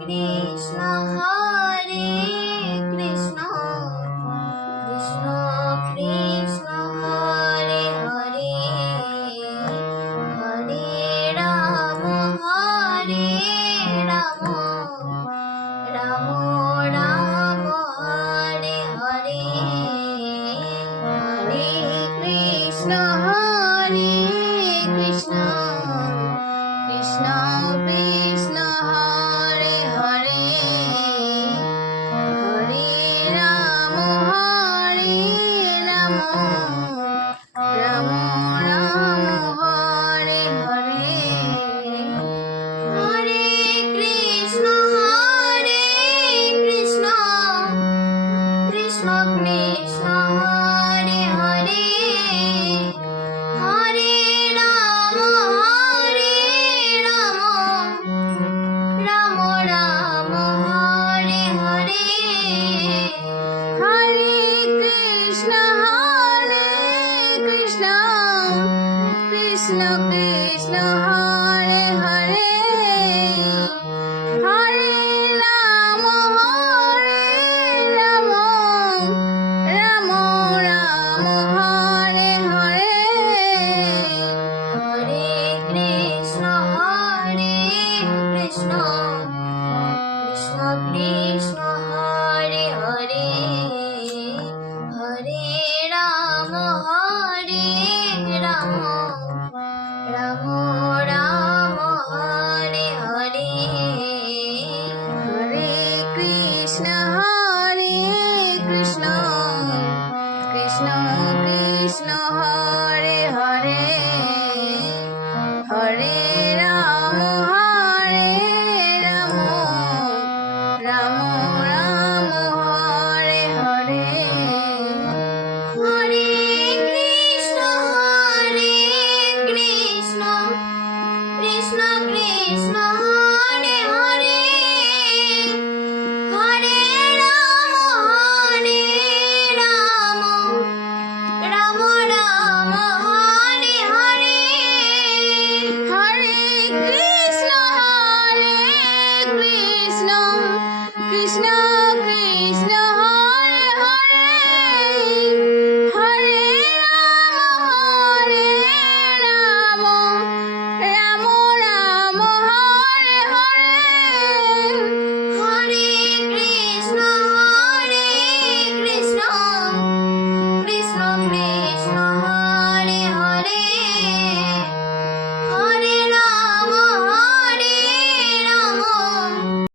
Krishna Hare Krishna Krishna Krishna Hare Hare Hare Ram Ram Ram Hare Hare Hare Krishna Krishna Krishna Krishna Hare Hare Hare Ram Ram Ram Hare Hare Hare Krishna Krishna Krishna Krishna Hare Hare Hare Ram Ram Ram Hare Hare Hare Krishna Krishna Krishna Krishna Hare Hare Hare Ram Ram Ram Ram Hare Hare Hare Krishna Krishna Krishna Krishna